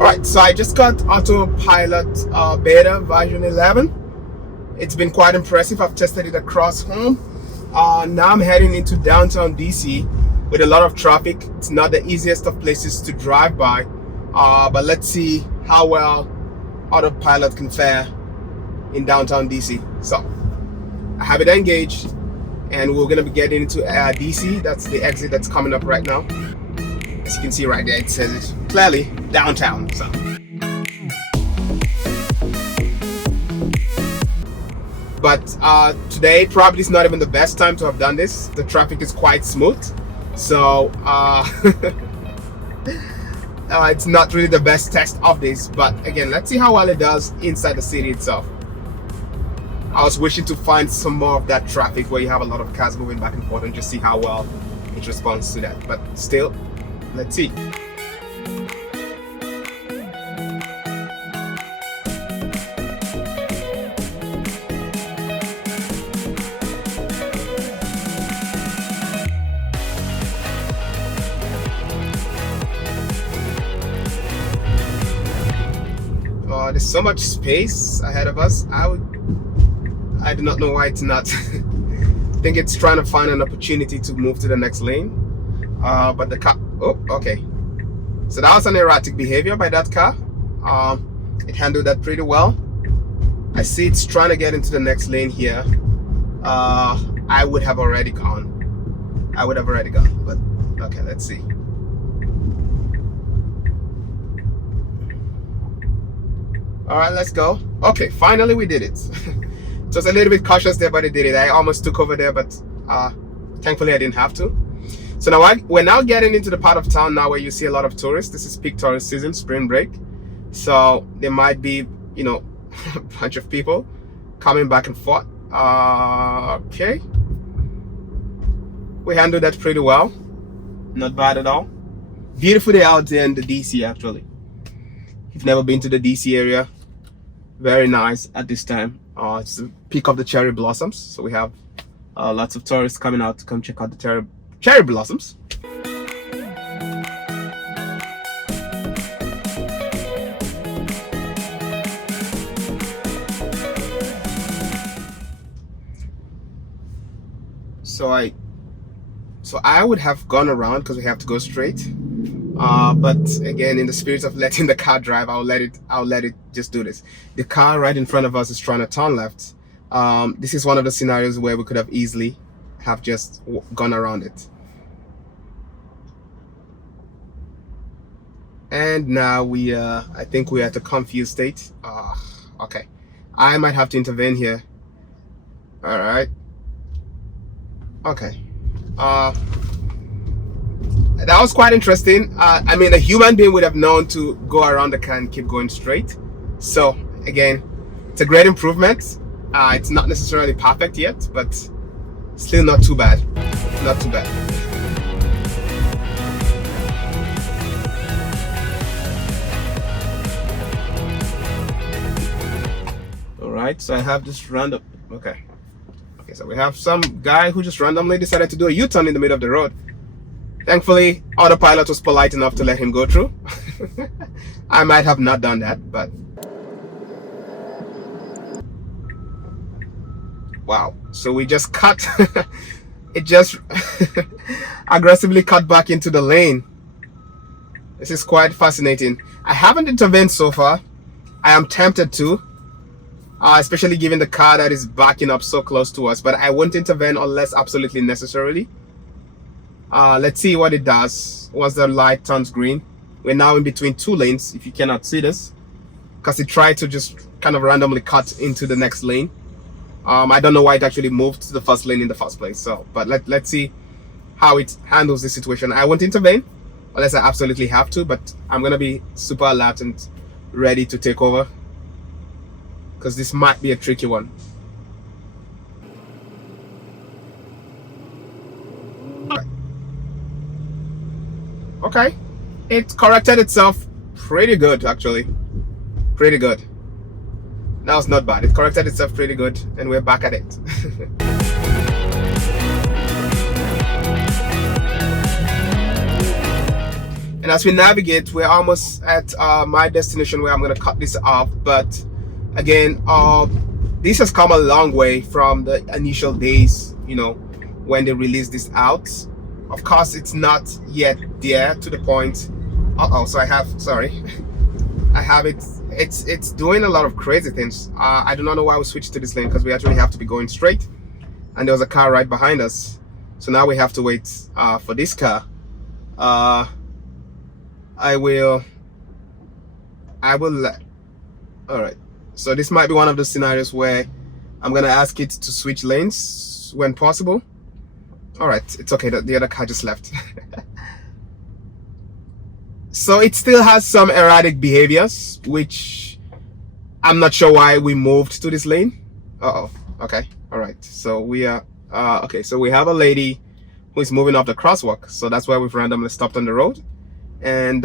Alright, so I just got Autopilot Beta version 11. It's been quite impressive. I've tested it across home. Now I'm heading into downtown DC with a lot of traffic. It's not the easiest of places to drive by, but let's see how well Autopilot can fare in downtown DC. So I have it engaged and we're going to be getting into DC. That's the exit that's coming up right now. As you can see right there, it says it clearly, downtown. So but today probably is not even the best time to have done this. The traffic is quite smooth, so it's not really the best test of this. But again, let's see how well it does inside the city itself. I was wishing to find some more of that traffic where you have a lot of cars moving back and forth and just see how well it responds to that. But still, let's see. There's so much space ahead of us. I do not know why it's not. I think it's trying to find an opportunity to move to the next lane. But the car, oh, okay. So that was an erratic behavior by that car. It handled that pretty well. I see it's trying to get into the next lane here. I would have already gone. But okay, let's see. All right, let's go. Okay, finally we did it. Just a little bit cautious there, but it did it. I almost took over there, but thankfully I didn't have to. So now we're now getting into the part of town now where you see a lot of tourists. This is peak tourist season, spring break. So there might be, you know, a bunch of people coming back and forth. Okay. We handled that pretty well. Not bad at all. Beautiful day out there in the DC actually. If you've never been to the DC area, very nice at this time. It's the peak of the cherry blossoms. So we have lots of tourists coming out to come check out the cherry blossoms. So I would have gone around because we have to go straight. But again, in the spirit of letting the car drive, I'll let it just do this. The car right in front of us is trying to turn left. This is one of the scenarios where we could have easily have just gone around it. And now I think we're at a confused state. Okay, I might have to intervene here. All right. Okay. That was quite interesting. I mean, a human being would have known to go around the car and keep going straight. So again, it's a great improvement. It's not necessarily perfect yet, but still not too bad. Not too bad. All right, so I have this random. Okay, so we have some guy who just randomly decided to do a U-turn in the middle of the road. Thankfully, Autopilot was polite enough to let him go through. I might have not done that, but wow. So we just cut. It just aggressively cut back into the lane. This is quite fascinating. I haven't intervened so far. I am tempted to, especially given the car that is backing up so close to us, but I won't intervene unless absolutely necessarily. Let's see what it does once the light turns green. We're now in between two lanes, if you cannot see this, because it tried to just kind of randomly cut into the next lane. I don't know why it actually moved to the first lane in the first place. So, but let's see how it handles this situation. I won't intervene unless I absolutely have to, but I'm gonna be super alert and ready to take over because this might be a tricky one. Okay, it corrected itself pretty good actually. Pretty good. That was not bad. It corrected itself pretty good and we're back at it. And And as we navigate, we're almost at my destination where I'm going to cut this off. But again, this has come a long way from the initial days, you know, when they released this out. Of course, it's not yet there to the point. So I have it. It's doing a lot of crazy things. I do not know why we switched to this lane, because we actually have to be going straight, and there was a car right behind us. So now we have to wait for this car. I will let. All right. So this might be one of the scenarios where I'm gonna ask it to switch lanes when possible. All right, it's okay. The other car just left. So it still has some erratic behaviors, which I'm not sure why we moved to this lane. Okay. All right. So we are okay. So we have a lady who is moving off the crosswalk. So that's why we've randomly stopped on the road, and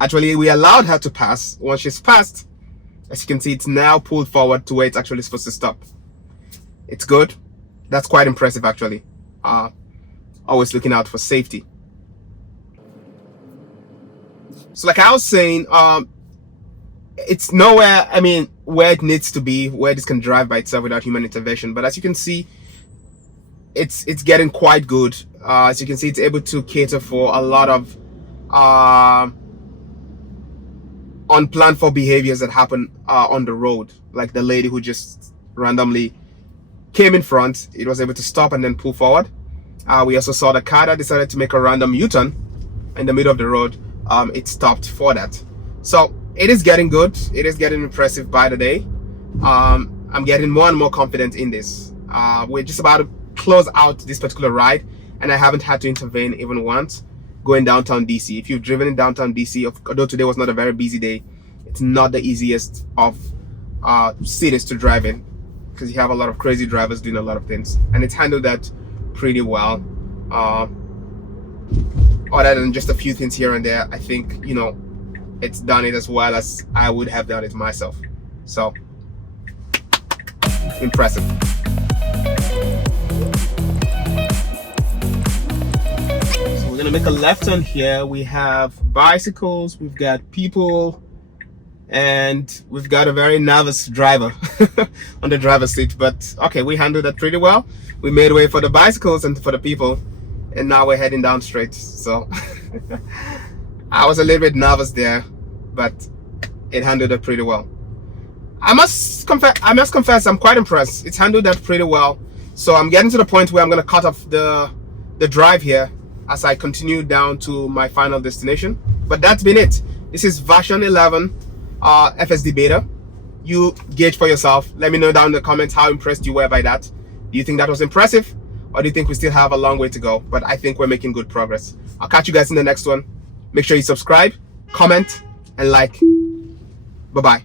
actually we allowed her to pass. Once she's passed, as you can see, it's now pulled forward to where it's actually supposed to stop. It's good. That's quite impressive, actually. Always looking out for safety. So like I was saying, it's nowhere, I mean, where it needs to be, where this can drive by itself without human intervention. But as you can see, it's getting quite good. As you can see, it's able to cater for a lot of unplanned for behaviors that happen on the road, like the lady who just randomly came in front. It was able to stop and then pull forward. We also saw the car that decided to make a random U-turn in the middle of the road. It stopped for that. So it is getting good. It is getting impressive by the day. I'm getting more and more confident in this. We're just about to close out this particular ride, and I haven't had to intervene even once going downtown DC. If you've driven in downtown DC, although today was not a very busy day, it's not the easiest of cities to drive in, because you have a lot of crazy drivers doing a lot of things, and it's handled that pretty well. Other than just a few things here and there, I think, you know, it's done it as well as I would have done it myself. So impressive. So we're gonna make a left turn here. We have bicycles, we've got people, and we've got a very nervous driver on the driver's seat. But okay, we handled that pretty well. We made way for the bicycles and for the people, and now we're heading down straight. So I was a little bit nervous there, but it handled it pretty well. I must confess I'm quite impressed. It's handled that pretty well. So I'm getting to the point where I'm going to cut off the drive here as I continue down to my final destination. But that's been it. This is version 11 FSD Beta. You gauge for yourself. Let me know down in the comments how impressed you were by that. Do you think that was impressive, or do you think we still have a long way to go? But I think we're making good progress. I'll catch you guys in the next one. Make sure you subscribe, comment, and like. Bye-bye.